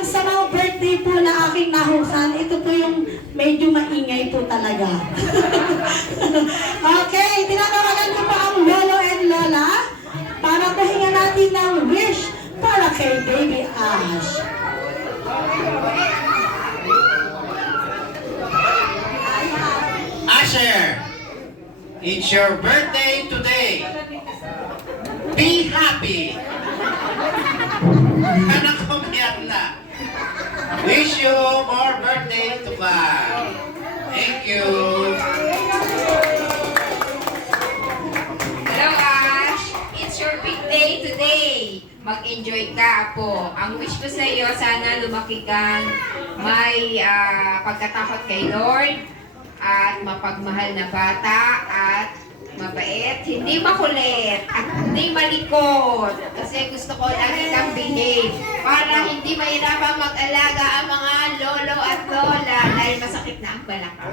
Ayan, sa mga birthday po na aking nahusan, ito po yung medyo maingay po talaga. Okay, tinatawagan ko pa ang lolo and lola para pahinga natin ng wish para kay Baby Ash. Asher, it's your birthday today. Be happy. Anak ko na. Wish you more birthday to come. Thank you. Hello, Ash! It's your big day today. Mag-enjoy ka, Apo. Ang wish ko sa iyo, sana lumaki kang may pagkatakot kay Lord at mapagmahal na bata at mabait, hindi makulit at hindi malikot. Kasi gusto ko lagi kang behave para hindi mahirapang mag-alaga ang mga lolo at lola dahil masakit na ang balakang.